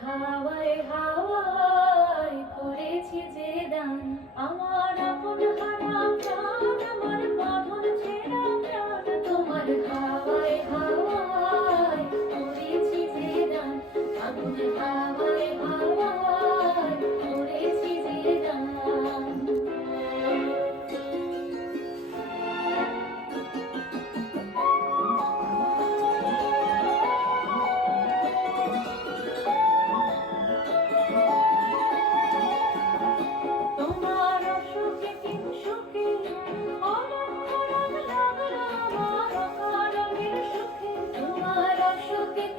হাওয়ায় হাওয়ায় করেছি যে দান আমার আপন হারা প্রাণ আমার মাধন ছেড়া প্রাণ তোমার হাওয়ায় হাওয়ায় করেছি যে দান আগুন